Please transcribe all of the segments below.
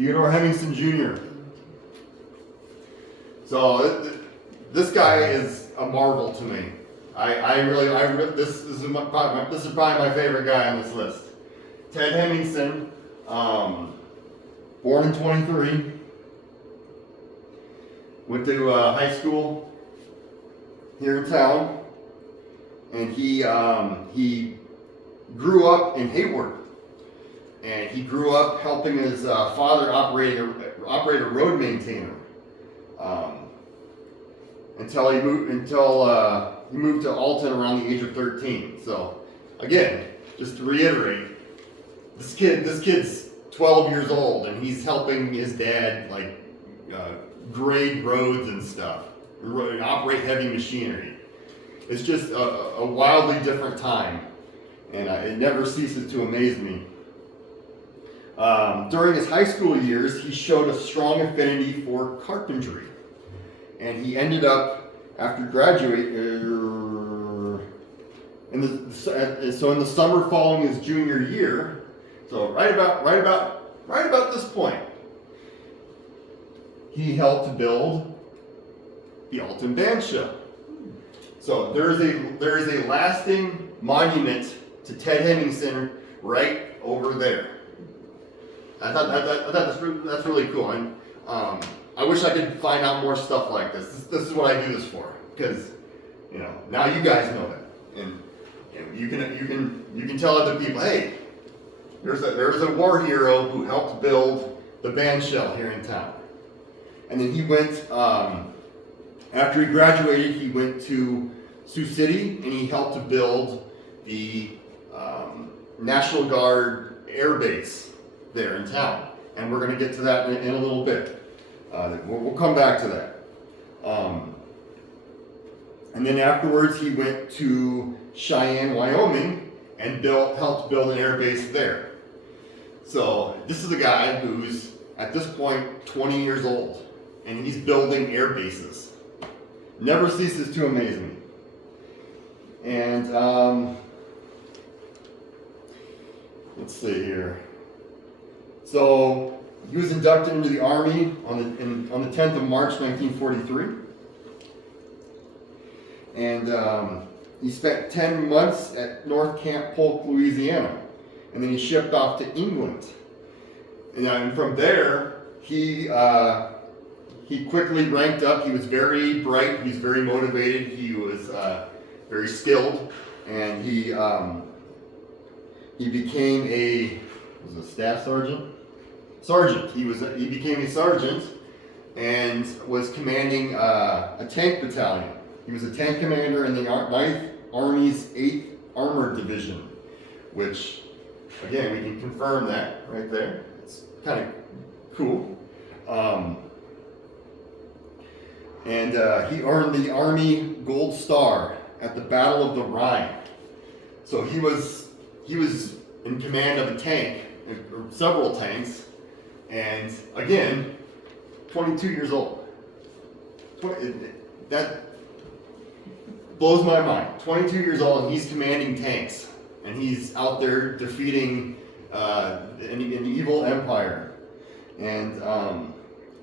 Theodore Hemmingson Jr. So this guy is a marvel to me. This is probably my favorite guy on this list. Ted Hemmingson, born in 23, went to high school here in town, and he grew up in Hayward, and he grew up helping his father operate a road maintainer until he moved to Alton around the age of 13. So again, just to reiterate, this kid's 12 years old, and he's helping his dad grade roads and stuff, operate heavy machinery. It's just a wildly different time, and it never ceases to amaze me. During his high school years, he showed a strong affinity for carpentry, and he ended up, after graduating, in the summer following his junior year, so right about this point, he helped to build the Alton Band Shell. So there is a lasting monument to Ted Hemmingson right over there. I thought that's really cool, and I wish I could find out more stuff like this. This is what I do this for, because now you guys know that, and you can tell other people, hey, there's a war hero who helped build the band shell here in town. And then he went, after he graduated, he went to Sioux City, and he helped to build the National Guard Air Base there in town. And we're going to get to that in a little bit. We'll come back to that. And then afterwards, he went to Cheyenne, Wyoming, and helped build an air base there. So this is a guy who's, at this point, 20 years old, and he's building air bases. Never ceases to amaze me. And let's see here. So he was inducted into the Army on the 10th of March, 1943. And he spent 10 months at North Camp Polk, Louisiana. And then he shipped off to England. And from there, he quickly ranked up. He was very bright. He was very motivated. He was very skilled. And he became a staff sergeant? Sergeant. He became a sergeant and was commanding a tank battalion. He was a tank commander in the 9th Army's 8th Armored Division, which, again, we can confirm that right there. It's kind of cool. And he earned the Army Gold Star at the Battle of the Rhine. So he was in command of a tank, or several tanks, and again, 22 years old. That blows my mind. 22 years old, and he's commanding tanks, and he's out there defeating an evil empire. And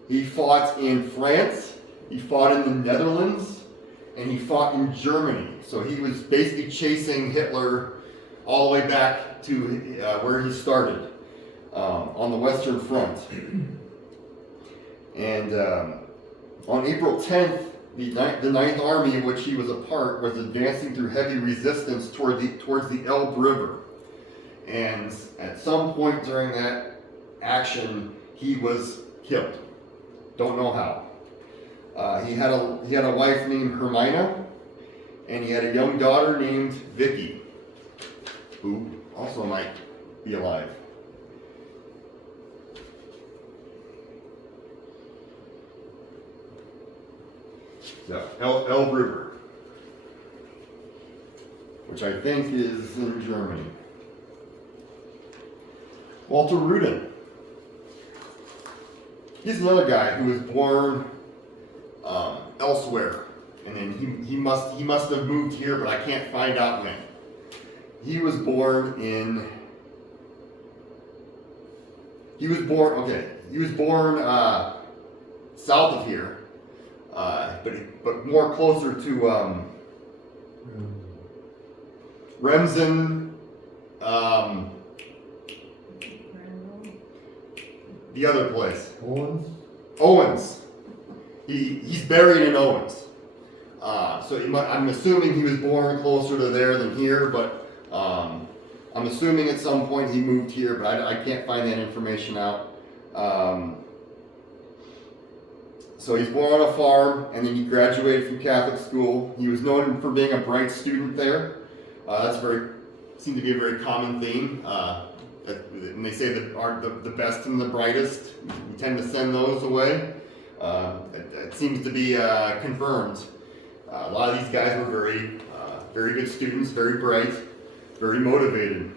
he fought in France, he fought in the Netherlands, and he fought in Germany. So he was basically chasing Hitler all the way back to where he started on the Western Front. And on April 10th, the 9th Army, of which he was a part, was advancing through heavy resistance towards the Elbe River. And at some point during that action, he was killed. Don't know how. He had a wife named Hermina, and he had a young daughter named Vicky, who also might be alive. So, Elbe River, which I think is in Germany. Walter Rudin. He's another guy who was born elsewhere, and then he must have moved here, but I can't find out when. He was born in He was born, okay, he was born south of here, but more closer to Remsen, the other place. Owens. He's buried in Owens. I'm assuming he was born closer to there than here, but I'm assuming at some point he moved here, but I can't find that information out. So he's born on a farm, and then he graduated from Catholic school. He was known for being a bright student there. Seemed to be a very common theme. And they say that aren't the best and the brightest. We tend to send those away. It seems to be confirmed. A lot of these guys were very good students, very bright, very motivated.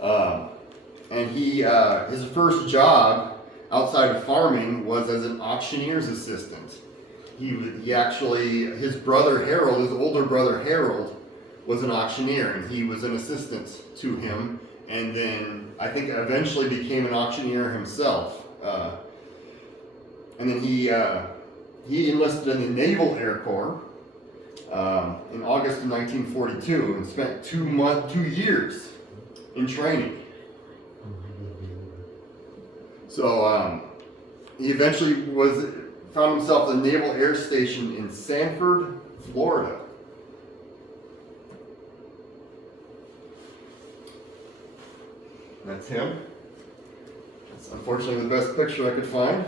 And his first job outside of farming was as an auctioneer's assistant. His brother Harold, his older brother Harold, was an auctioneer, and he was an assistant to him, and then I think eventually became an auctioneer himself. And then he enlisted in the Naval Air Corps in August of 1942 and spent 2 years in training. So he eventually found himself at the Naval Air Station in Sanford, Florida. That's him. That's unfortunately the best picture I could find.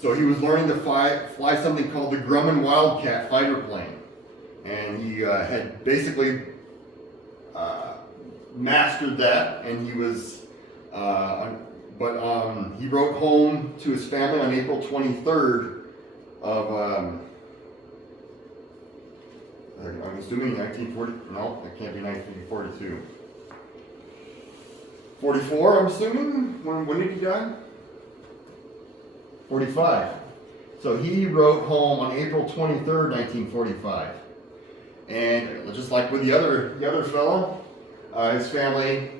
So he was learning to fly something called the Grumman Wildcat fighter plane. And he had basically mastered that, and he was, he wrote home to his family on April 23rd of, I'm assuming 1940, no, that can't be 1942. 44, I'm assuming? When did he die? 45. So he wrote home on April 23rd, 1945. And just like with the other fellow, his family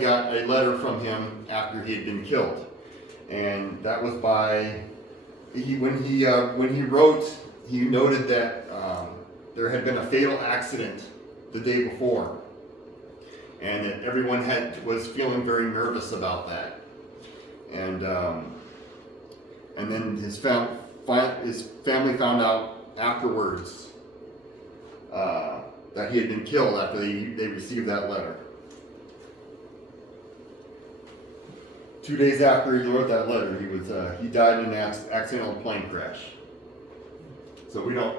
got a letter from him after he had been killed. And that was when he wrote, he noted that there had been a fatal accident the day before, and that everyone was feeling very nervous about that. And then his family found out afterwards that he had been killed after they received that letter. 2 days after he wrote that letter, he died in an accidental plane crash. So we don't.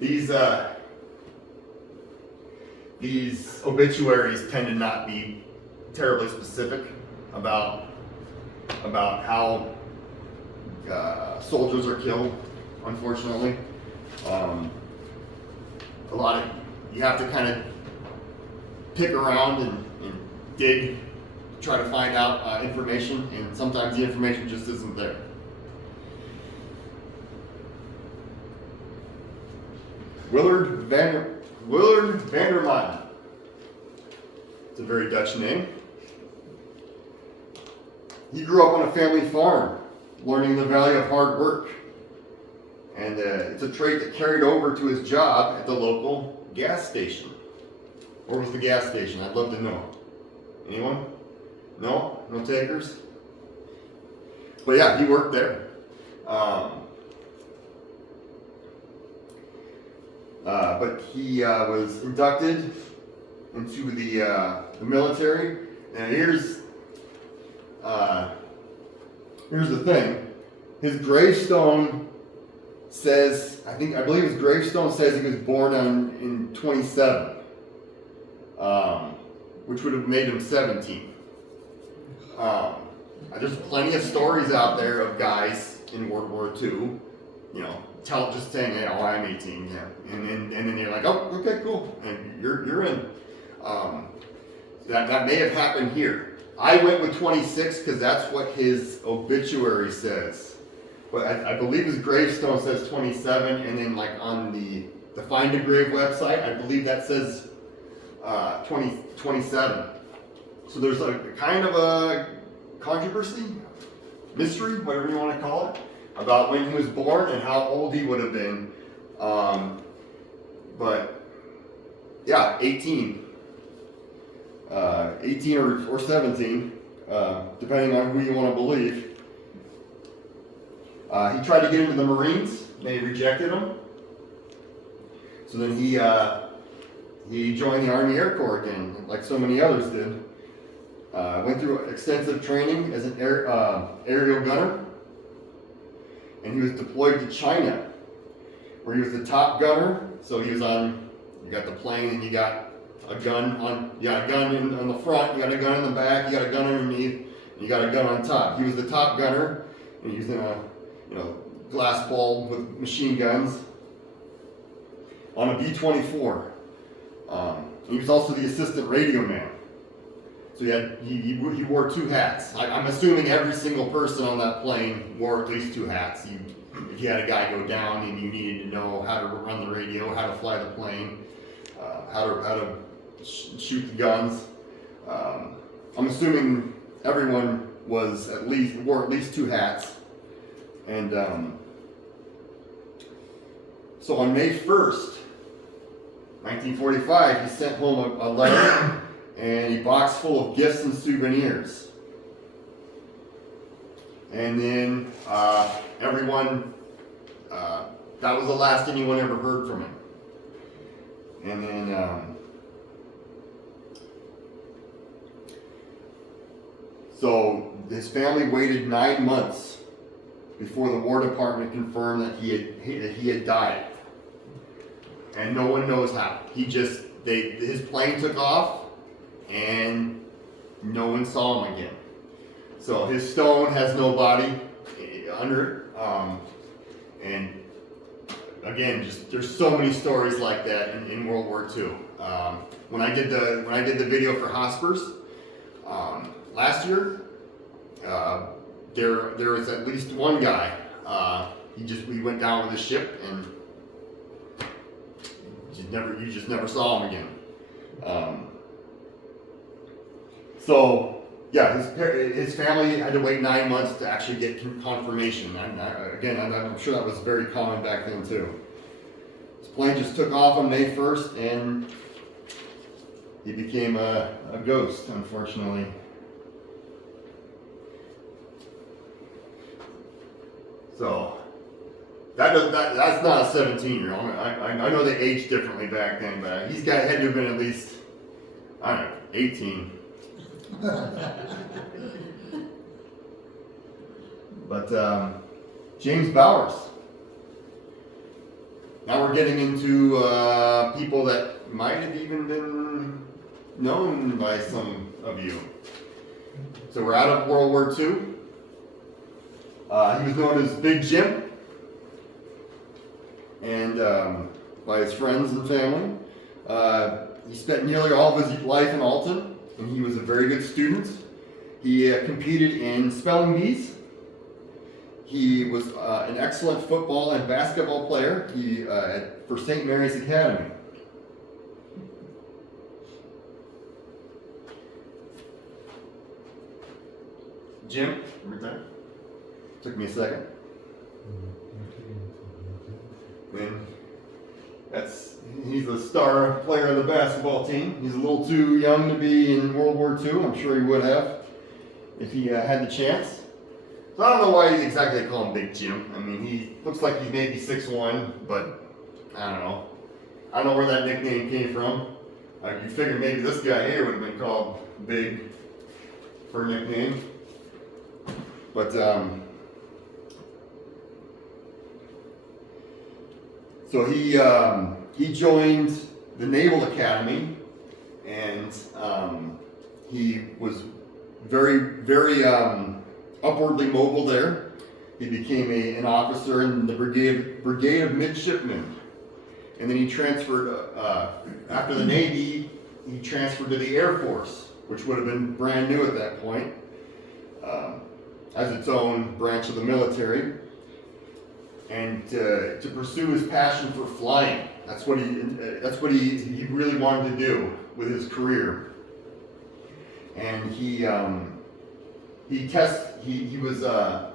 These obituaries tend to not be terribly specific about how soldiers are killed, unfortunately. You have to kind of pick around and dig, try to find out information, and sometimes the information just isn't there. Willard Vandermaan. It's a very Dutch name. He grew up on a family farm, learning the value of hard work. And it's a trait that carried over to his job at the local gas station. Where was the gas station? I'd love to know. Anyone? No? No takers? But yeah, he worked there. But he was inducted into the military. And here's the thing. His gravestone says, I believe his gravestone says he was born in 27, which would have made him 17. There's plenty of stories out there of guys in World War II, just saying, hey, I'm 18, yeah, and then you're like, oh, okay, cool, and you're in. That may have happened here. I went with 26 because that's what his obituary says. But I believe his gravestone says 27, and then like on the Find a Grave website, I believe that says 2027. So there's a kind of a controversy, mystery, whatever you want to call it, about when he was born and how old he would have been. But yeah, 18 or 17, depending on who you want to believe. He tried to get into the Marines. They rejected him. So then he joined the Army Air Corps again, like so many others did. Went through extensive training as an aerial gunner. And he was deployed to China, where he was the top gunner. So he was on, you got the plane and you got a gun on the front, you got a gun in the back, you got a gun underneath, and you got a gun on top. He was the top gunner, and he was in a glass ball with machine guns on a B-24. He was also the assistant radio man. So he wore two hats. I'm assuming every single person on that plane wore at least two hats. If you had a guy go down and you needed to know how to run the radio, how to fly the plane, how to shoot the guns. I'm assuming everyone wore at least two hats. And so on May 1st, 1945, he sent home a letter and a box full of gifts and souvenirs. And then everyone, that was the last anyone ever heard from him. And then, so his family waited 9 months before the War Department confirmed that he had died. And no one knows how. His plane took off and no one saw him again. So his stone has no body under it. And again, there's so many stories like that in World War II. When I did the video for Hospers last year, there was at least one guy. He went down with his ship and you just never saw him again. So yeah, his family had to wait 9 months to actually get confirmation. And I'm sure that was very common back then too. His plane just took off on May 1st and he became a ghost, unfortunately. So that's not a 17-year-old. I know they aged differently back then, but had to have been at least, I don't know, 18. But James Bowers. Now we're getting into people that might have even been known by some of you. So we're out of World War II. He was known as Big Jim, and by his friends and family. He spent nearly all of his life in Alton, and he was a very good student. He competed in spelling bees. He was an excellent football and basketball player for St. Mary's Academy. Jim, every time. Took me a second. He's a star player of the basketball team. He's a little too young to be in World War II. I'm sure he would have if he had the chance. So I don't know why exactly they call him Big Jim. I mean, he looks like he's maybe 6'1", but I don't know. I don't know where that nickname came from. You figure maybe this guy here would have been called Big for a nickname. But so he joined the Naval Academy, and he was very, very upwardly mobile there. He became an officer in the Brigade of Midshipmen, and then he transferred after the Navy. He transferred to the Air Force, which would have been brand new at that point, as its own branch of the military. And to pursue his passion for flying. That's what he really wanted to do with his career. And he was a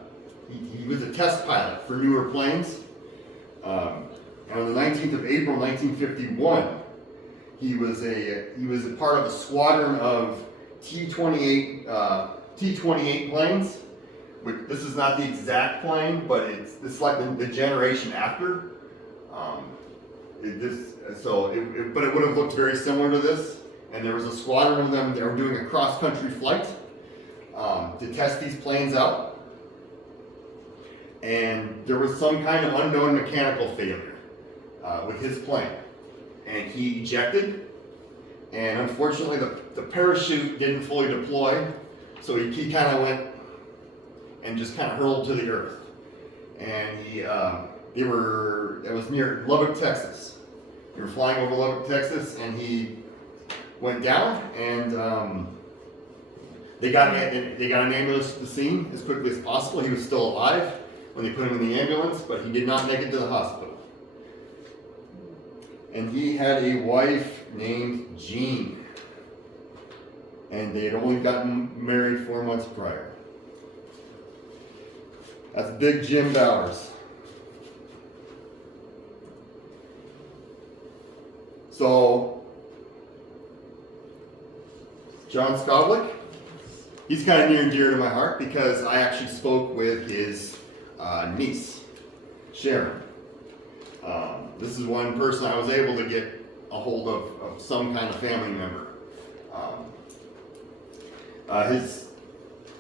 test pilot for newer planes. And on the 19th of April, 1951, he was a part of a squadron of T-28 planes. This is not the exact plane, but it's like the generation after. But it would have looked very similar to this. And there was a squadron of them that were doing a cross-country flight to test these planes out. And there was some kind of unknown mechanical failure with his plane. And he ejected. And unfortunately, the parachute didn't fully deploy. So he kind of went and just kind of hurled to the earth. And it was near Lubbock, Texas. They were flying over Lubbock, Texas, and he went down, and they got an ambulance to the scene as quickly as possible. He was still alive when they put him in the ambulance, but he did not make it to the hospital. And he had a wife named Jean, and they had only gotten married 4 months prior. That's Big Jim Bowers. So, John Skoblik, he's kind of near and dear to my heart because I actually spoke with his niece, Sharon. This is one person I was able to get a hold of some kind of family member.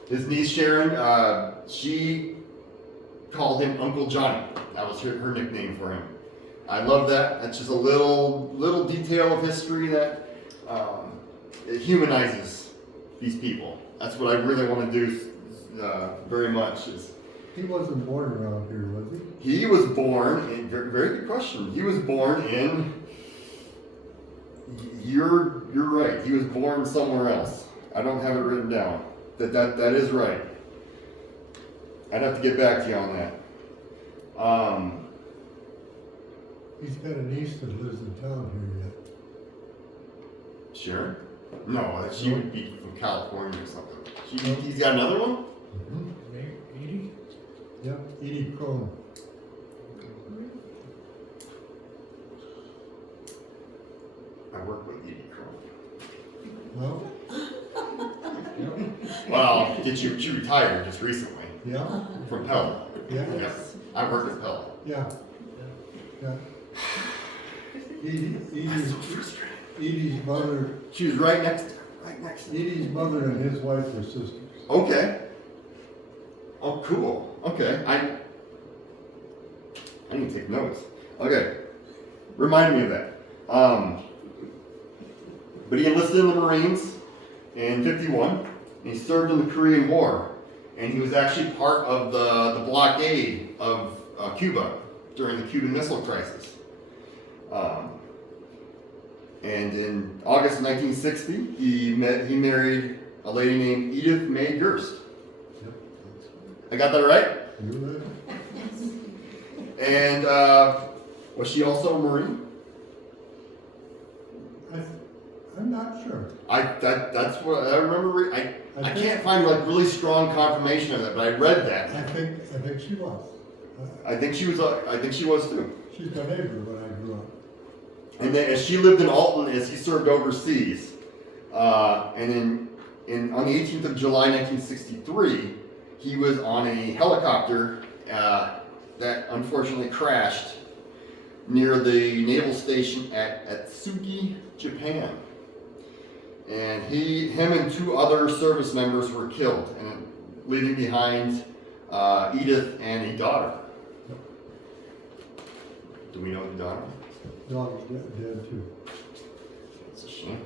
His niece, Sharon, she called him Uncle Johnny. That was her nickname for him. I love that. That's just a little detail of history that it humanizes these people. That's what I really want to do very much. He wasn't born around here, was he? He was born in, very good question. He was born in, you're right. He was born somewhere else. I don't have it written down. That is right. I'd have to get back to you on that. He's got a niece that lives in town here yet. Sharon? No, she would be from California or something. He's got another one? Mm-hmm. Edie? Yep, Edie Crone. I work with Edie Crone. Well? Well, she retired just recently Yeah? from Pella. Yeah? Yep. I work at Pella. Yeah. Yeah. That's so frustrating. Edie's mother. She was right next to her. Edie's mother and his wife were sisters. Okay. Oh, cool. Okay. I need to take notes. Okay. Remind me of that. But he enlisted in the Marines in '51. And he served in the Korean War. And he was actually part of the blockade of Cuba during the Cuban Missile Crisis. And in August of 1960, he married a lady named Edith Mae Gerst. Yep. I got that right? You're right. And was she also a Marine? I'm not sure. That's what I remember. I can't find like really strong confirmation of that, but I read that. I think she was. I think she was too. She's my neighbor when I grew up. And then as she lived in Alton as he served overseas, and then on the 18th of July 1963, he was on a helicopter that unfortunately crashed near the naval station at Atsugi, Japan. And him and 2 other service members were killed, and leaving behind Edith and a daughter. Do we know the daughter? Daughter's dead too. It's a shame.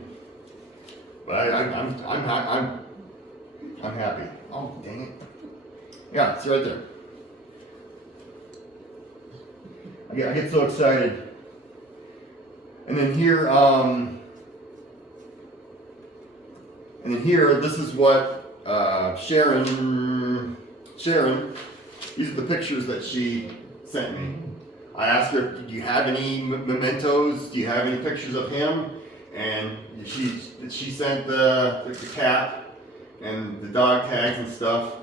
But I'm happy. Oh, dang it. Yeah, it's right there. I get so excited. And then here, this is what Sharon, these are the pictures that she sent me. I asked her, do you have any mementos? Do you have any pictures of him? And she sent the cap and the dog tags and stuff.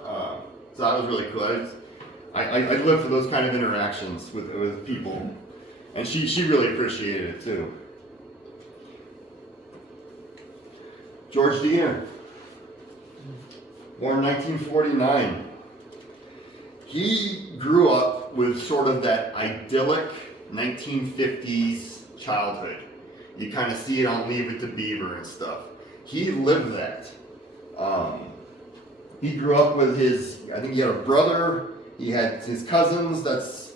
So that was really cool. I live for those kind of interactions with people. And she really appreciated it too. George Diener, born 1949. He grew up with sort of that idyllic 1950s childhood. You kind of see it on Leave It to Beaver and stuff. He lived that. He grew up with I think he had a brother, he had his cousins,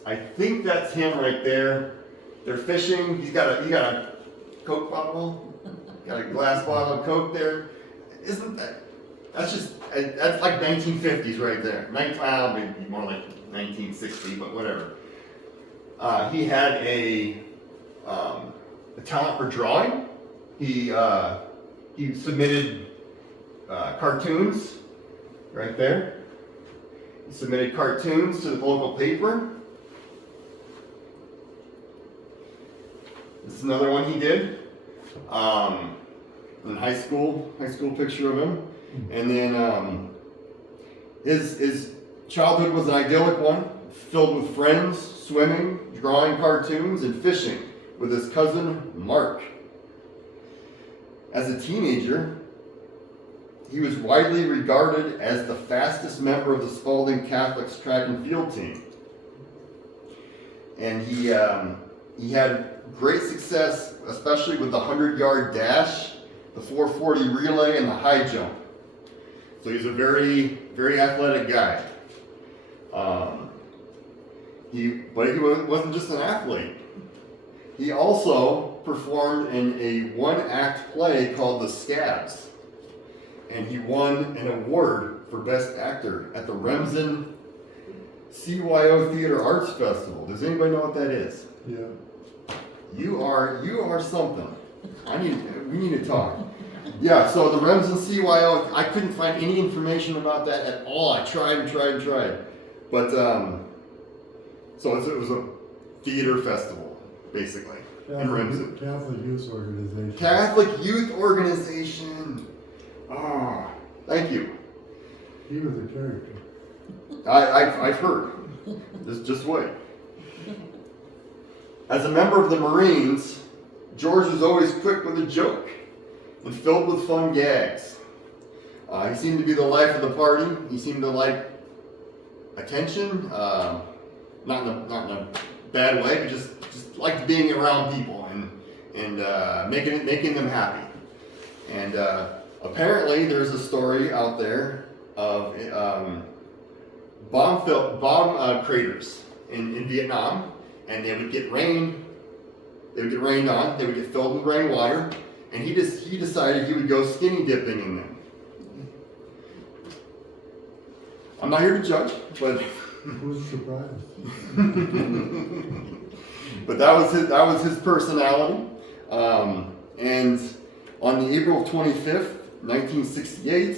I think that's him right there. They're fishing, he's got a Coke bottle, got a glass bottle of Coke there. That's like 1950s right there. Well, maybe more like 1960, but whatever. He had a talent for drawing. He submitted cartoons right there. He submitted cartoons to the local paper. This is another one he did. In high school picture of him. And then his childhood was an idyllic one, filled with friends, swimming, drawing cartoons, and fishing with his cousin Mark. As a teenager, he was widely regarded as the fastest member of the Spalding Catholics track and field team. And he had great success, especially with the 100-yard dash, the 440 relay, and the high jump. So he's a very, very athletic guy. But he wasn't just an athlete. He also performed in a one-act play called The Scabs. And he won an award for Best Actor at the Remsen CYO Theater Arts Festival. Does anybody know what that is? Yeah. You are something. We need to talk. Yeah, so the Remsen CYO, I couldn't find any information about that at all. I tried. But, so it was a theater festival, basically, in Remsen. Catholic Youth Organization. Oh, thank you. He was a character. I've heard. Just wait. As a member of the Marines, George was always quick with a joke and filled with fun gags. He seemed to be the life of the party. He seemed to like attention, not in a bad way, but just liked being around people and making them happy. And apparently, there's a story out there of bomb craters in Vietnam, and they would get rained on. They would get filled with rainwater, and he decided he would go skinny dipping in them. I'm not here to judge, but who's surprised? But that was his personality. And on the April 25th, 1968,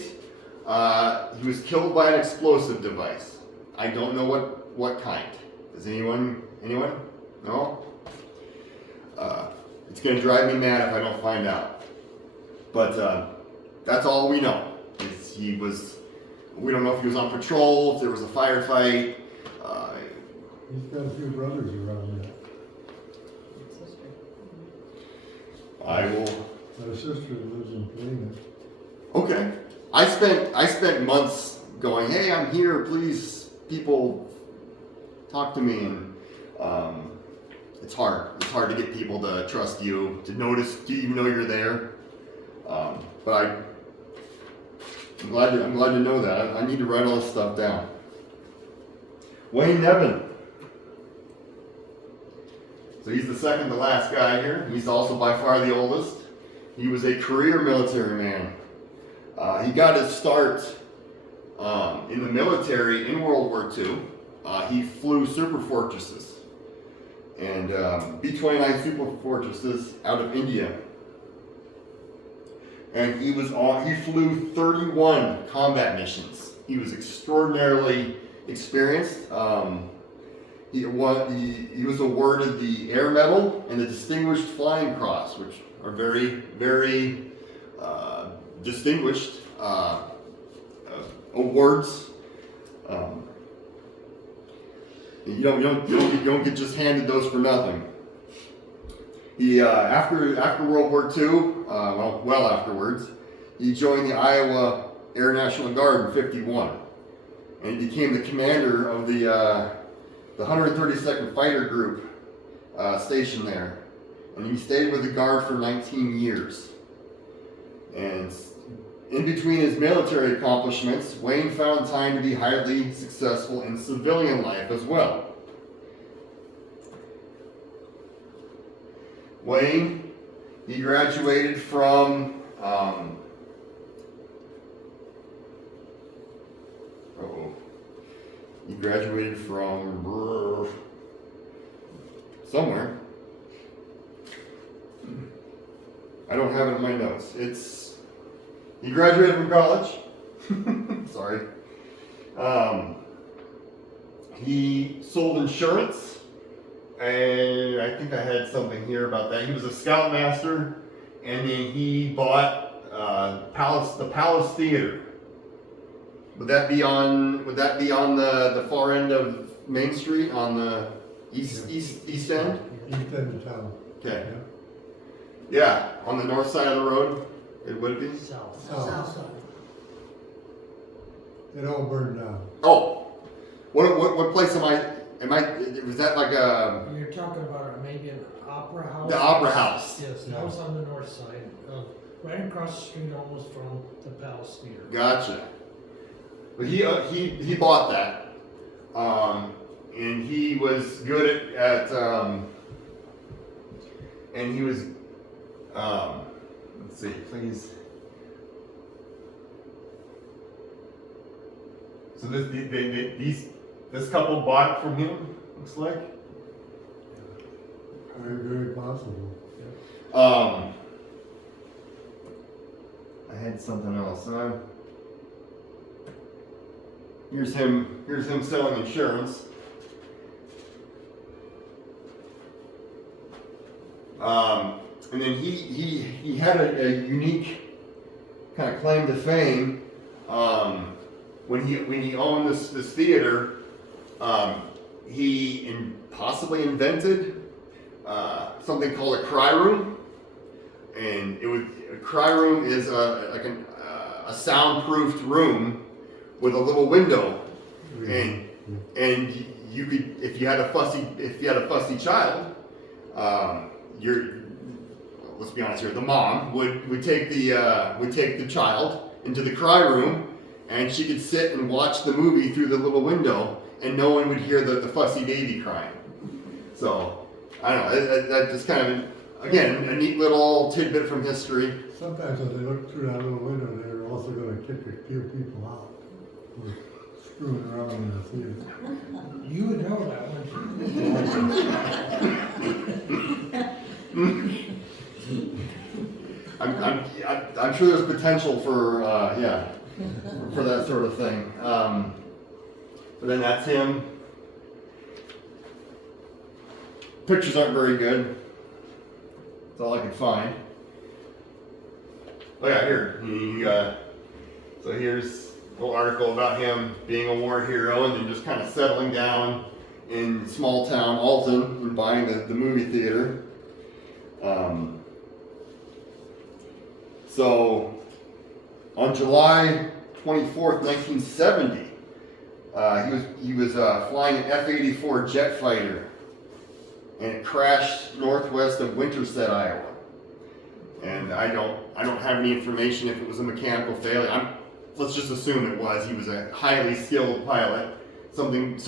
he was killed by an explosive device. I don't know what kind. Does anyone? No? It's going to drive me mad if I don't find out. But that's all we know. We don't know if he was on patrol, if there was a firefight. He's got a few brothers around there. I will. My sister lives in Plano. Okay. I spent months going, hey, I'm here, please, people, talk to me. And it's hard. It's hard to get people to trust you, to notice, to even know you're there. But I'm glad to know that. I need to write all this stuff down. Wayne Nevin. So he's the second to last guy here. He's also by far the oldest. He was a career military man. He got his start in the military in World War II. He flew Super Fortresses and B-29 Super Fortresses out of India. And he flew 31 combat missions. He was extraordinarily experienced. he was awarded the Air Medal and the Distinguished Flying Cross, which are very, very distinguished awards. You don't get just handed those for nothing. He after World War II, well afterwards, he joined the Iowa Air National Guard in '51, and he became the commander of the 132nd Fighter Group stationed there, and he stayed with the Guard for 19 years. And in between his military accomplishments, Wayne found time to be highly successful in civilian life as well. Wayne, he graduated from he graduated from somewhere. I don't have it in my notes. He graduated from college. Sorry. He sold insurance, and I think I had something here about that. He was a scoutmaster, and then he bought the Palace Theater. Would that be on the far end of Main Street on the east end? East end of town. Okay. Yeah, on the north side of the road. It would be. South. South. It all burned down. Oh, what place am I? Was that like a? You're talking about maybe an opera house? The Opera House. Yes, that was on the north side, right across the street almost from the Palace Theater. Gotcha. But he bought that, and he was good at and he was let's see, please. So this couple bought it from him. Looks like. Very, very possible. I had something else. Here's him selling insurance. And then he had a unique kind of claim to fame when he owned this theater. He possibly invented something called a cry room, and a cry room is a soundproofed room with a little window, and you could, if you had a fussy child, let's be honest here, the mom would take the child into the cry room, and she could sit and watch the movie through the little window, and no one would hear the fussy baby crying. So I don't know, that just kind of, again, a neat little tidbit from history. Sometimes when they look through that little window, they're also going to kick a few people out for screwing around in the theater. You would know that, wouldn't you? I'm sure there's potential for for that sort of thing. But then that's him. Pictures aren't very good. That's all I could find. Oh yeah, here. So here's a little article about him being a war hero and then just kind of settling down in small town Alton and buying the movie theater. So on July 24th, 1970, he was flying an F-84 jet fighter, and it crashed northwest of Winterset, Iowa. And I don't have any information if it was a mechanical failure. Let's just assume it was. He was a highly skilled pilot. Something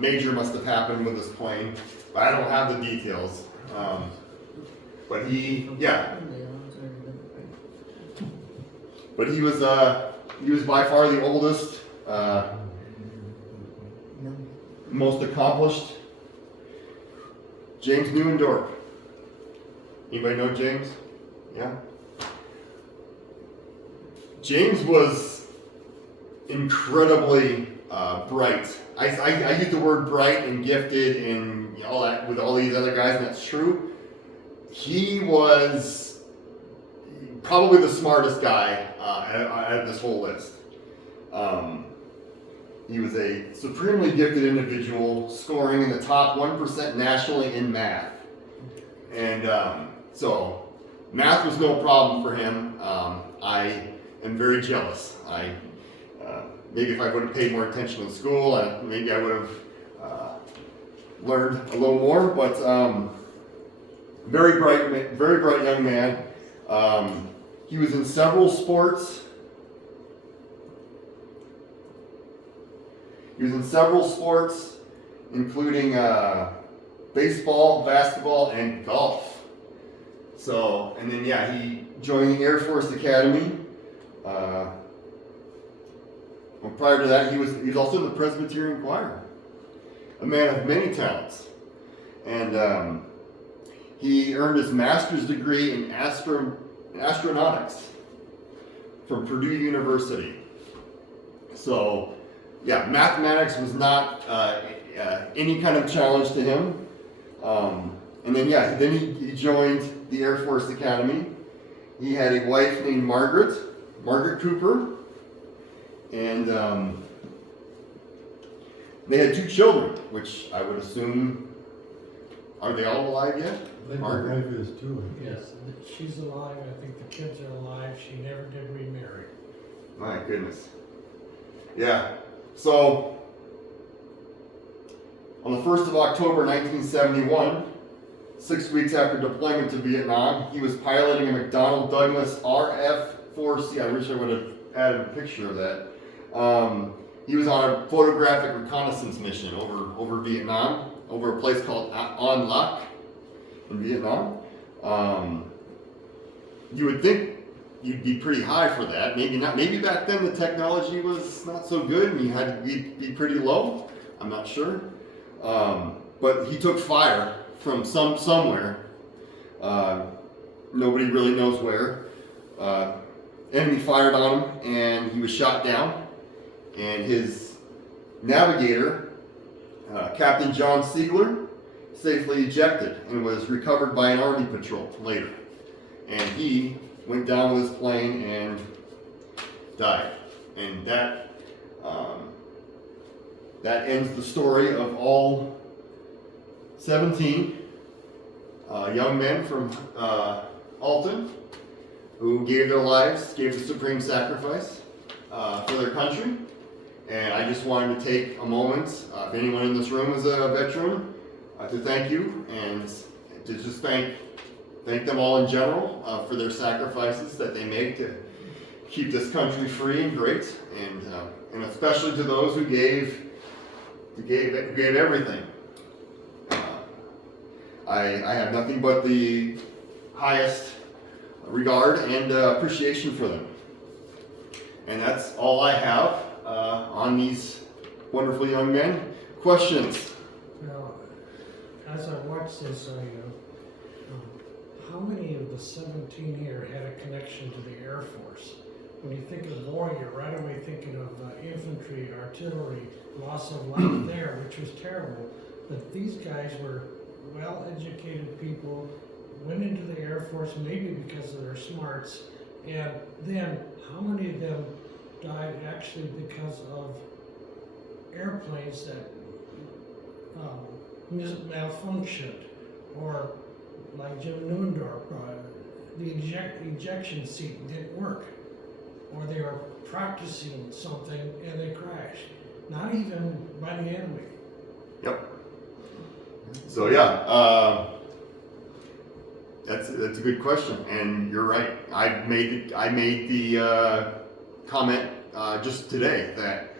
major must have happened with this plane, but I don't have the details. But he was by far the oldest, most accomplished. James Neuendorf. Anybody know James? Yeah. James was incredibly bright. I use the word bright and gifted and all that with all these other guys, and that's true. He was probably the smartest guy out of this whole list. He was a supremely gifted individual, scoring in the top 1% nationally in math. And so math was no problem for him. I am very jealous. Maybe if I would have paid more attention in school, maybe I would have learned a little more. But very bright young man. He was in several sports. Including baseball, basketball, and golf. So, and then yeah, he joined the Air Force Academy. Well, prior to that, he was also in the Presbyterian Choir. A man of many talents, and he earned his master's degree in astronautics from Purdue University. So, yeah, mathematics was not any kind of challenge to him. And then, yeah, then he joined the Air Force Academy. He had a wife named Margaret Cooper, and they had 2 children, which I would assume, are they all alive yet? I think my Margaret? wife is too. Yes, she's alive, I think the kids are alive, she never did remarry. My goodness. Yeah. So, on the 1st of October 1971, 6 weeks after deployment to Vietnam, he was piloting a McDonnell Douglas RF-4C. I wish I would have added a picture of that. He was on a photographic reconnaissance mission over Vietnam, over a place called An Lac in Vietnam. You would think you'd be pretty high for that. Maybe not. Maybe back then the technology was not so good and you had to be pretty low. I'm not sure. But he took fire from somewhere. Nobody really knows where. Enemy fired on him and he was shot down. And his navigator, Captain John Siegler, safely ejected and was recovered by an army patrol later. And he went down with his plane and died. And that ends the story of all 17 young men from Alton who gave their lives, gave the supreme sacrifice for their country. And I just wanted to take a moment, if anyone in this room is a veteran, to thank you and to just thank them all in general for their sacrifices that they make to keep this country free and great, and especially to those who gave everything. I have nothing but the highest regard and appreciation for them. And that's all I have on these wonderful young men. Questions? Now, as I watched this, how many of the 17 here had a connection to the Air Force? When you think of war, you're right away thinking of infantry, artillery, loss of life there, which was terrible. But these guys were well-educated people, went into the Air Force maybe because of their smarts, and then how many of them died actually because of airplanes that malfunctioned, or like Jim Newendorf, the ejection seat didn't work, or they were practicing something and they crashed, not even by the enemy. Yep. So yeah, that's a good question, and you're right. I made the comment just today that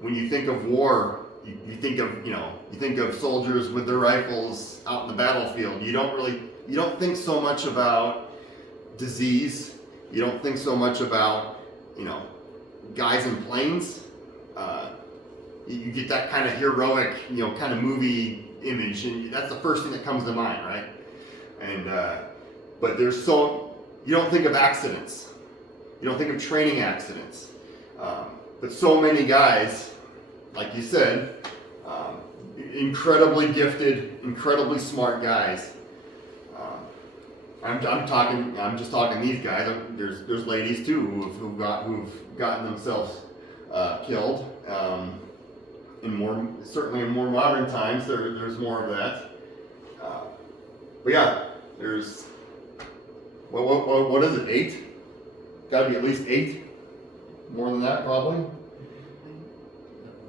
when you think of war, you think of soldiers with their rifles out in the battlefield. You don't think so much about disease. You don't think so much about guys in planes. You get that kind of heroic kind of movie image, and that's the first thing that comes to mind, right? And but you don't think of accidents. You don't think of training accidents. but so many guys, like you said, incredibly gifted, incredibly smart guys. I'm just talking these guys. There's ladies too who've gotten themselves killed. Certainly in more modern times, there's more of that. But yeah, there's what is it? 8? Got to be at least 8. More than that, probably.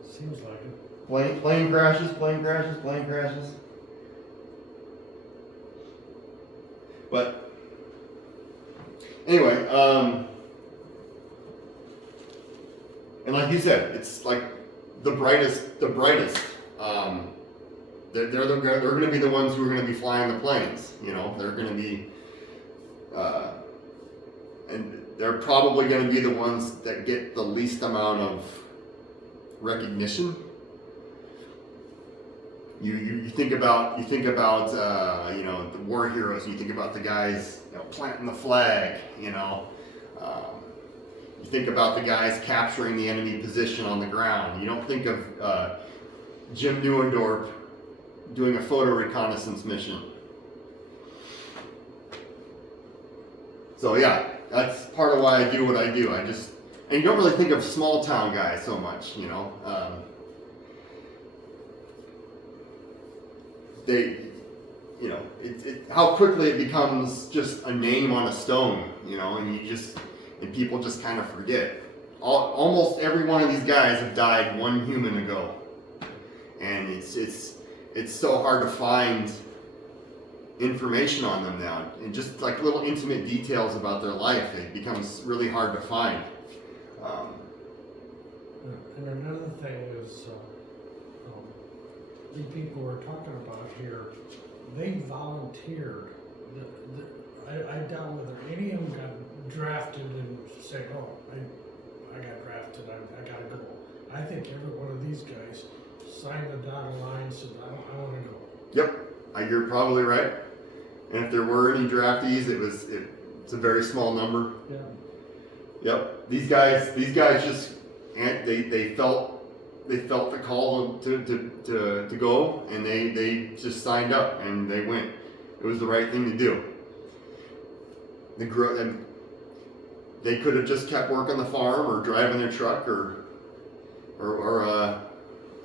Seems like it. Plane crashes. But anyway, and like you said, it's like the brightest. They're going to be the ones who are going to be flying the planes. You know, they're going to be, and they're probably going to be the ones that get the least amount of recognition. You think about you know, the war heroes. And you think about the guys, you know, planting the flag. You know, you think about the guys capturing the enemy position on the ground. You don't think of Jim Neuendorf doing a photo reconnaissance mission. So yeah, that's part of why I do what I do. And you don't really think of small town guys so much, you know. They, you know, how quickly it becomes just a name on a stone, you know, and people just kind of forget. Almost every one of these guys have died one human ago, and it's so hard to find information on them now, and just like little intimate details about their life, it becomes really hard to find. And another thing is, the people we're talking about here, they volunteered. I doubt whether any of them got drafted and say, oh, I got drafted, I gotta go. I think every one of these guys signed the dotted line and said, I want to go. Yep, you're probably right. And if there were any draftees, it's a very small number. Yeah. Yep, these guys just, they felt the call to go, and they just signed up and they went. It was the right thing to do. They could have just kept working the farm or driving their truck or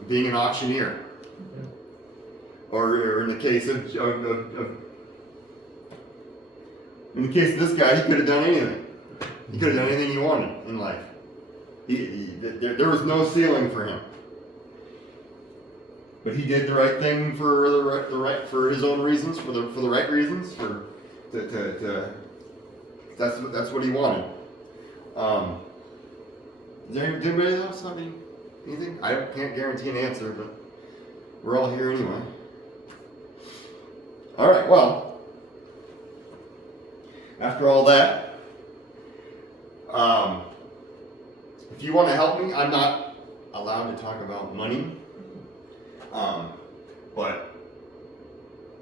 being an auctioneer. Yeah. Or in the case of this guy, he could have done anything. He could have done anything he wanted in life. There was no ceiling for him. But he did the right thing for his own reasons, for the right reasons, that's what he wanted. Does anybody else have anything? I can't guarantee an answer, but we're all here anyway. All right. Well, after all that, if you want to help me, I'm not allowed to talk about money. But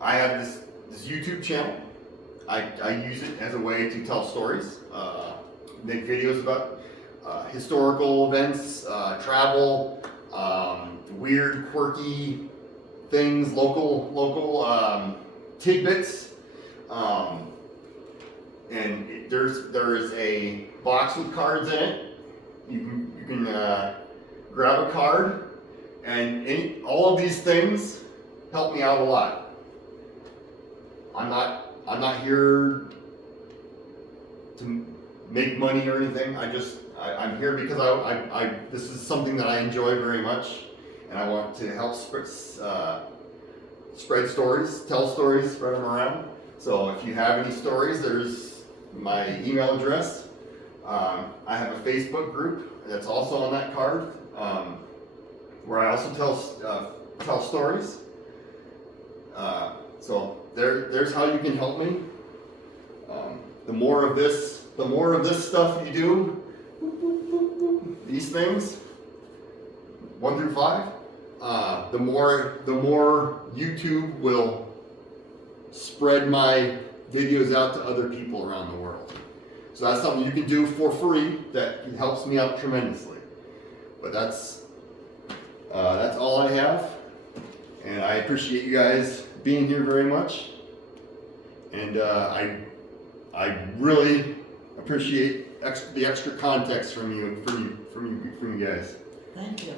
I have this YouTube channel. I use it as a way to tell stories, make videos about historical events, travel, weird, quirky things, local tidbits. And there is a box with cards in it. You can grab a card. And all of these things help me out a lot. I'm not here to make money or anything. I'm here because this is something that I enjoy very much, and I want to help spread stories, tell stories, spread them around. So if you have any stories, there's my email address. I have a Facebook group that's also on that card. Where I also tell stories. So there's how you can help me. The more of this stuff you do, these things, 1 through 5, the more YouTube will spread my videos out to other people around the world. So that's something you can do for free that helps me out tremendously. But that's all I have, and I appreciate you guys being here very much, and I really appreciate the extra context from you guys. Thank you.